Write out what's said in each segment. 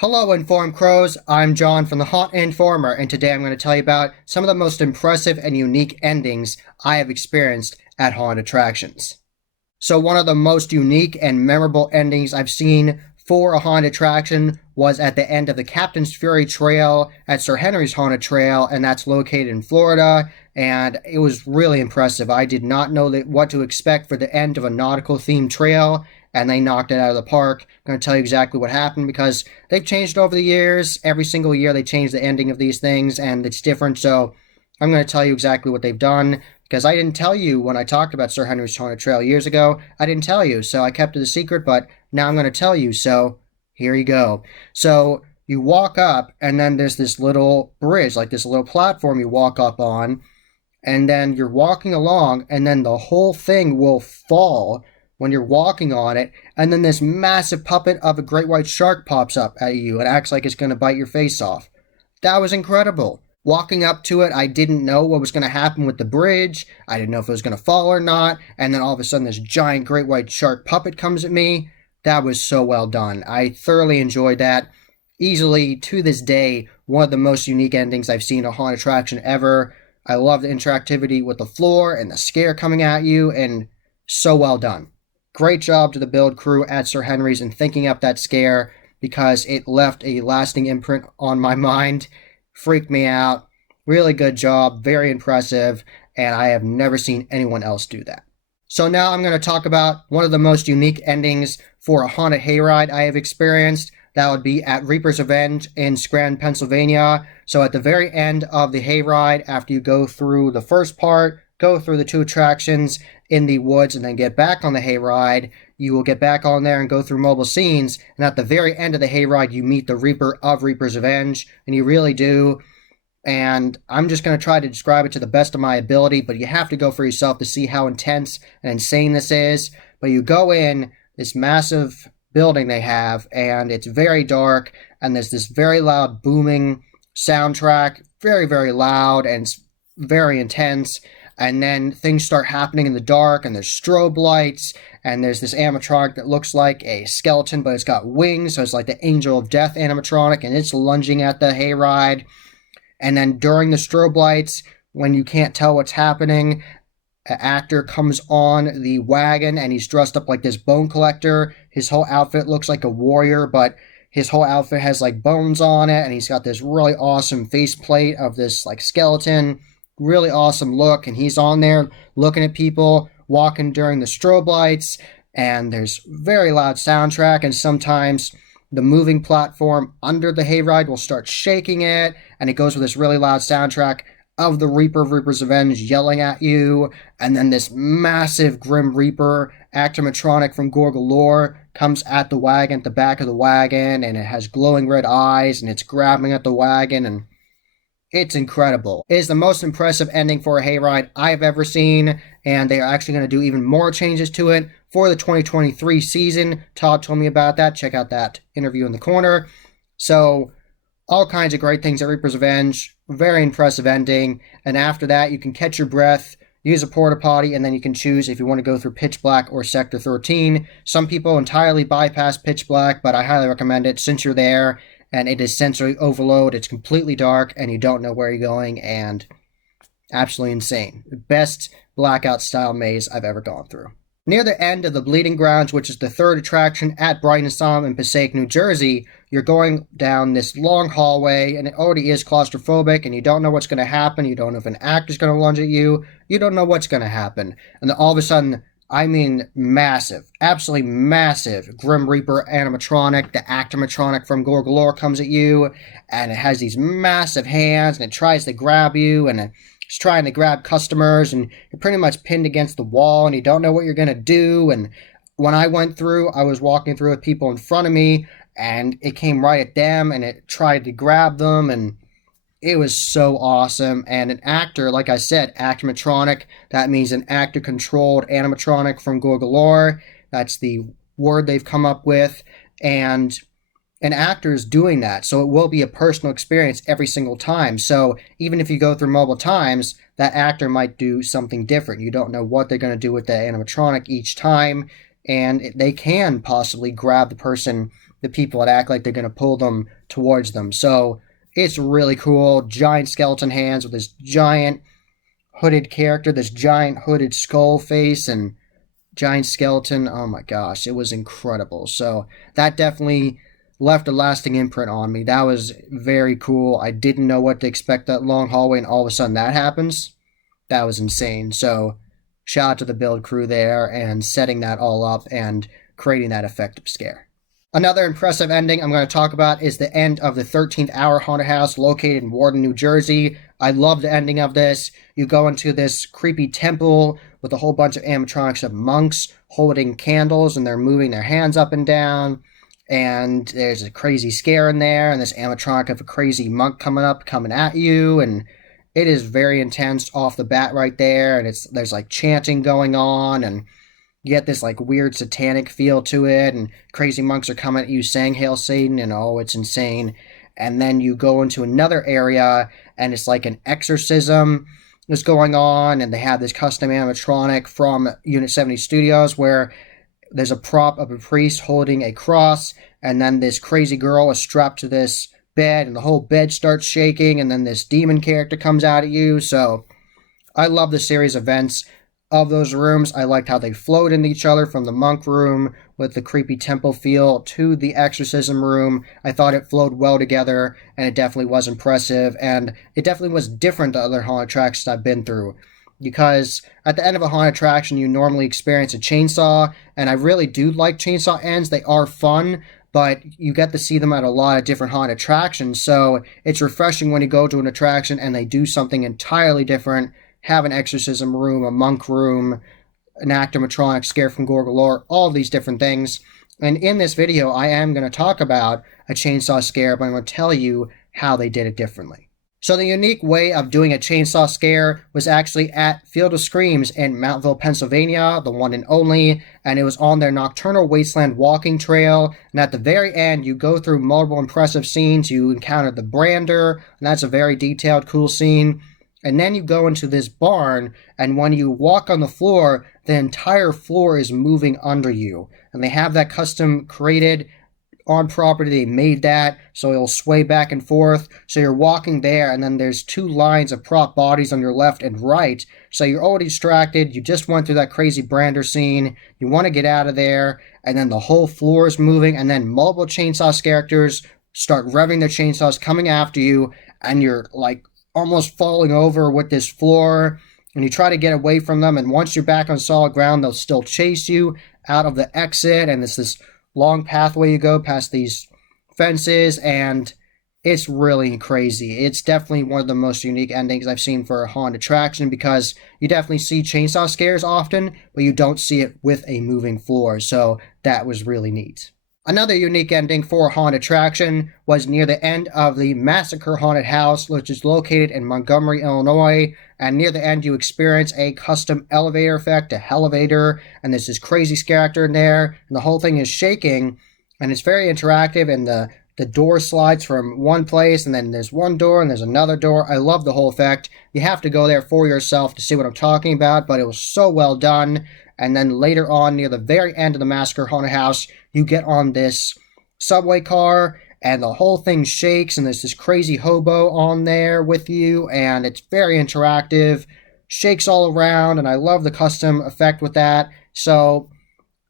Hello, Informed Crows. I'm John from the Haunt Informer, and today I'm going to tell you about some of the most impressive and unique endings I have experienced at haunted attractions. So, one of the most unique and memorable endings I've seen for a haunted attraction was at the end of the Captain's Fury Trail at Sir Henry's Haunted Trail, and that's located in Florida. And it was really impressive. I did not know what to expect for the end of a nautical themed trail, and they knocked it out of the park. I'm going to tell you exactly what happened because they've changed over the years. Every single year they change the ending of these things, and it's different. So I'm going to tell you exactly what they've done because I didn't tell you when I talked about Sir Henry's Haunted Trail years ago. I didn't tell you, so I kept it a secret, but now I'm going to tell you. So here you go. So you walk up, and then there's this little bridge, like this little platform you walk up on, and then you're walking along, and then the whole thing will fall when you're walking on it, and then this massive puppet of a great white shark pops up at you and acts like it's going to bite your face off. That was incredible. Walking up to it, I didn't know what was going to happen with the bridge. I didn't know if it was going to fall or not, and then all of a sudden this giant great white shark puppet comes at me. That was so well done. I thoroughly enjoyed that. Easily, to this day, one of the most unique endings I've seen at a haunted attraction ever. I love the interactivity with the floor and the scare coming at you, and so well done. Great job to the build crew at Sir Henry's in thinking up that scare because it left a lasting imprint on my mind. Freaked me out. Really good job. Very impressive. And I have never seen anyone else do that. So now I'm going to talk about one of the most unique endings for a haunted hayride I have experienced. That would be at Reaper's Revenge in Scranton, Pennsylvania. So at the very end of the hayride, after you go through the first part, go through the two attractions in the woods, and then get back on the hayride, you will get back on there and go through mobile scenes. And at the very end of the hayride, you meet the Reaper of Reaper's Revenge, and you really do. And I'm just going to try to describe it to the best of my ability, but you have to go for yourself to see how intense and insane this is. But you go in this massive building they have, and it's very dark, and there's this very loud booming soundtrack, very, very loud, and it's very intense. And then things start happening in the dark, and there's strobe lights, and there's this animatronic that looks like a skeleton, but it's got wings, so it's like the Angel of Death animatronic, and it's lunging at the hayride. And then during the strobe lights, when you can't tell what's happening, an actor comes on the wagon, and he's dressed up like this bone collector. His whole outfit looks like a warrior, but his whole outfit has like bones on it, and he's got this really awesome faceplate of this like skeleton. Really awesome look, and he's on there looking at people walking during the strobe lights, and there's very loud soundtrack, and sometimes the moving platform under the hayride will start shaking it, and it goes with this really loud soundtrack of the Reaper of Reaper's Revenge yelling at you, and then this massive Grim Reaper actomatronic from Gorgalore comes at the wagon, at the back of the wagon, and it has glowing red eyes, and it's grabbing at the wagon, and it's incredible. It is the most impressive ending for a hayride I've ever seen, and they are actually going to do even more changes to it for the 2023 season. Todd told me about that. Check out that interview in the corner. So, all kinds of great things at Reaper's Revenge. Very impressive ending. And after that, you can catch your breath, use a porta potty, and then you can choose if you want to go through Pitch Black or Sector 13. Some people entirely bypass Pitch Black, but I highly recommend it since you're there. And it is sensory overload. It's completely dark, and you don't know where you're going, and absolutely insane. The best blackout-style maze I've ever gone through. Near the end of the Bleeding Grounds, which is the third attraction at Brighton Asylum in Passaic, New Jersey, you're going down this long hallway, and it already is claustrophobic, and you don't know what's going to happen. You don't know if an actor's going to lunge at you. You don't know what's going to happen. And then all of a sudden, I mean massive, absolutely massive Grim Reaper animatronic, the actomatronic from Gorgalore comes at you, and it has these massive hands, and it tries to grab you, and it's trying to grab customers, and you're pretty much pinned against the wall, and you don't know what you're going to do. And when I went through, I was walking through with people in front of me, and it came right at them, and it tried to grab them, and it was so awesome. And an actor, like I said, actomatronic, that means an actor-controlled animatronic from Gorgalore. That's the word they've come up with. And an actor is doing that, so it will be a personal experience every single time. So even if you go through multiple times, that actor might do something different. You don't know what they're going to do with the animatronic each time, and they can possibly grab the person the people that act like they're going to pull them towards them. So it's really cool. Giant skeleton hands with this giant hooded character, this giant hooded skull face, and giant skeleton. Oh my gosh, it was incredible. So that definitely left a lasting imprint on me. That was very cool. I didn't know what to expect that long hallway, and all of a sudden that happens. That was insane. So shout out to the build crew there and setting that all up and creating that effective scare. Another impressive ending I'm going to talk about is the end of the 13th Hour Haunted House located in Warden, New Jersey. I love the ending of this. You go into this creepy temple with a whole bunch of animatronics of monks holding candles, and they're moving their hands up and down. And there's a crazy scare in there, and this animatronic of a crazy monk coming at you, and it is very intense off the bat right there, and there's like chanting going on, and you get this like weird satanic feel to it, and crazy monks are coming at you saying Hail Satan, and oh, it's insane. And then you go into another area, and it's like an exorcism is going on, and they have this custom animatronic from Unit 70 Studios where there's a prop of a priest holding a cross, and then this crazy girl is strapped to this bed, and the whole bed starts shaking, and then this demon character comes out at you. So I love the series of events of those rooms. I liked how they flowed into each other, from the monk room with the creepy temple feel to the exorcism room. I thought it flowed well together, and it definitely was impressive, and it definitely was different to other haunted attractions I've been through. Because at the end of a haunted attraction, you normally experience a chainsaw, and I really do like chainsaw ends. They are fun, but you get to see them at a lot of different haunted attractions, so it's refreshing when you go to an attraction and they do something entirely different, have an exorcism room, a monk room, an actomatronic, scare from Gorgalore, all these different things. And in this video, I am going to talk about a chainsaw scare, but I'm going to tell you how they did it differently. So the unique way of doing a chainsaw scare was actually at Field of Screams in Mountville, Pennsylvania, the one and only, and it was on their Nocturnal Wasteland walking trail. And at the very end, you go through multiple impressive scenes. You encounter the Brander, and that's a very detailed, cool scene. And then you go into this barn, and when you walk on the floor, the entire floor is moving under you. And they have that custom created on property. They made that so it'll sway back and forth. So you're walking there, and then there's two lines of prop bodies on your left and right. So you're already distracted. You just went through that crazy Brander scene. You want to get out of there, and then the whole floor is moving, and then multiple chainsaw characters start revving their chainsaws coming after you, and you're like almost falling over with this floor, and you try to get away from them, and once you're back on solid ground, they'll still chase you out of the exit, and it's this long pathway you go past these fences, and it's really crazy. It's definitely one of the most unique endings I've seen for a haunted attraction, because you definitely see chainsaw scares often, but you don't see it with a moving floor, so that was really neat. Another unique ending for a haunted attraction was near the end of the Massacre Haunted House, which is located in Montgomery, Illinois. And near the end, you experience a custom elevator effect, a Hellevator, and there's this crazy character in there, and the whole thing is shaking, and it's very interactive, and the door slides from one place, and then there's one door, and there's another door. I love the whole effect. You have to go there for yourself to see what I'm talking about, but it was so well done. And then later on, near the very end of the Massacre Haunted House, you get on this subway car, and the whole thing shakes, and there's this crazy hobo on there with you, and it's very interactive, shakes all around, and I love the custom effect with that. So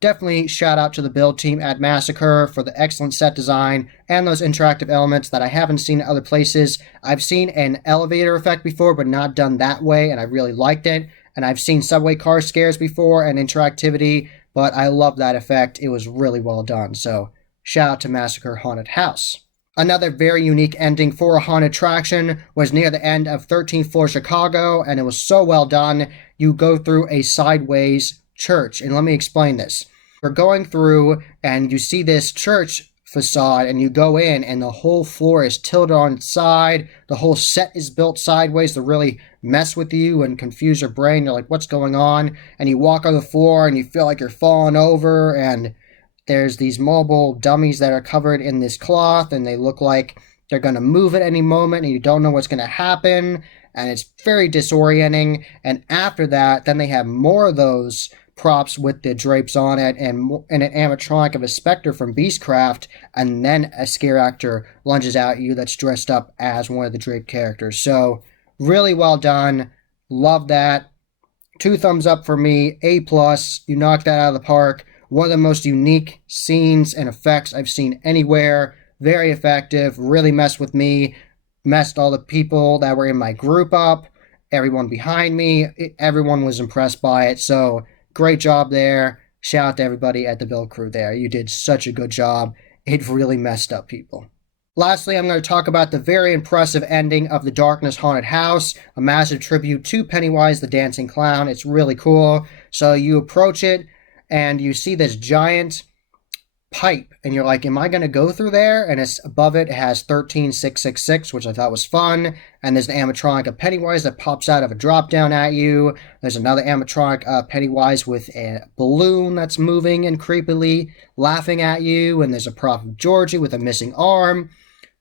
definitely shout out to the build team at Massacre for the excellent set design and those interactive elements that I haven't seen in other places. I've seen an elevator effect before, but not done that way, and I really liked it. And I've seen subway car scares before and interactivity, but I love that effect. It was really well done. So shout out to Massacre Haunted House. Another very unique ending for a haunted attraction was near the end of 13th Floor Chicago, and it was so well done. You go through a sideways church, and let me explain this. You're going through, and you see this church facade, and you go in, and the whole floor is tilted on its side. The whole set is built sideways to really mess with you and confuse your brain. You're like, what's going on? And you walk on the floor, and you feel like you're falling over, and there's these mobile dummies that are covered in this cloth, and they look like they're going to move at any moment, and you don't know what's going to happen, and it's very disorienting. And after that, then they have more of those props with the drapes on it, and an animatronic of a Spectre from Beastcraft, and then a scare actor lunges out at you that's dressed up as one of the draped characters. So really well done. Love that. 2 thumbs up for me. A+. You knocked that out of the park. One of the most unique scenes and effects I've seen anywhere. Very effective. Really messed with me. Messed all the people that were in my group up. Everyone behind me. Everyone was impressed by it. So great job there. Shout out to everybody at the build crew there. You did such a good job. It really messed up people. Lastly, I'm going to talk about the very impressive ending of the Darkness Haunted House, a massive tribute to Pennywise the Dancing Clown. It's really cool. So you approach it, and you see this giant pipe, and you're like, am I going to go through there? And it's above it has 13666, which I thought was fun. And there's an animatronic of Pennywise that pops out of a drop down at you. There's another animatronic Pennywise with a balloon that's moving and creepily laughing at you. And there's a prop of Georgie with a missing arm.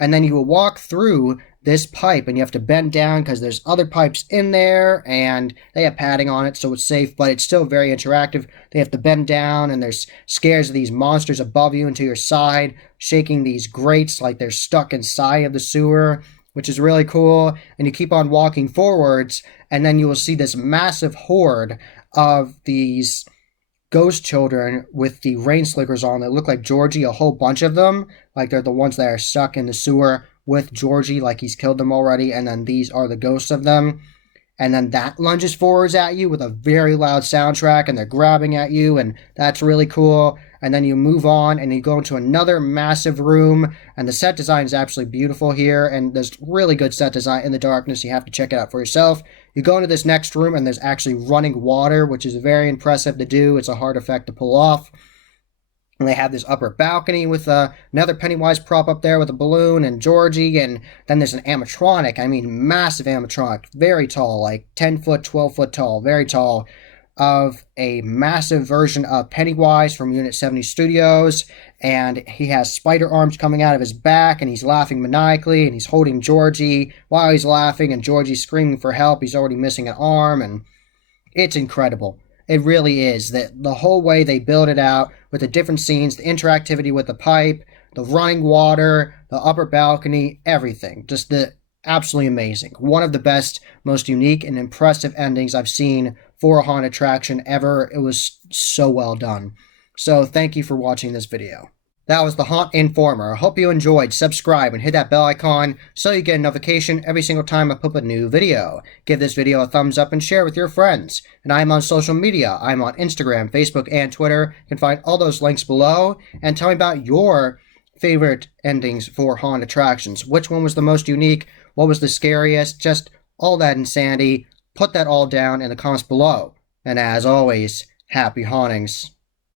And then you will walk through this pipe, and you have to bend down because there's other pipes in there, and they have padding on it, so it's safe, but it's still very interactive. They have to bend down, and there's scares of these monsters above you and to your side, shaking these grates like they're stuck inside of the sewer, which is really cool. And you keep on walking forwards, and then you will see this massive horde of these ghost children with the rain slickers on that look like Georgie, a whole bunch of them. Like they're the ones that are stuck in the sewer with Georgie, like he's killed them already, and then these are the ghosts of them. And then that lunges forwards at you with a very loud soundtrack, and they're grabbing at you, and that's really cool. And then you move on, and you go into another massive room, and the set design is absolutely beautiful here, and there's really good set design in the darkness. You have to check it out for yourself. You go into this next room, and there's actually running water, which is very impressive to do. It's a hard effect to pull off. And they have this upper balcony with another Pennywise prop up there with a balloon and Georgie. And then there's an animatronic. I mean, massive animatronic. Very tall, like 10 foot, 12 foot tall. Very tall. Of a massive version of Pennywise from Unit 70 Studios. And he has spider arms coming out of his back. And he's laughing maniacally. And he's holding Georgie while he's laughing. And Georgie's screaming for help. He's already missing an arm. And it's incredible. It really is. The whole way they build it out with the different scenes, the interactivity with the pipe, the running water, the upper balcony, everything. Just absolutely amazing. One of the best, most unique and impressive endings I've seen for a haunted attraction ever. It was so well done. So thank you for watching this video. That was the Haunt Informer. I hope you enjoyed. Subscribe and hit that bell icon so you get a notification every single time I put up a new video. Give this video a thumbs up and share with your friends. And I'm on social media. I'm on Instagram, Facebook, and Twitter. You can find all those links below. And tell me about your favorite endings for haunted attractions. Which one was the most unique? What was the scariest? Just all that insanity. Put that all down in the comments below. And as always, happy hauntings.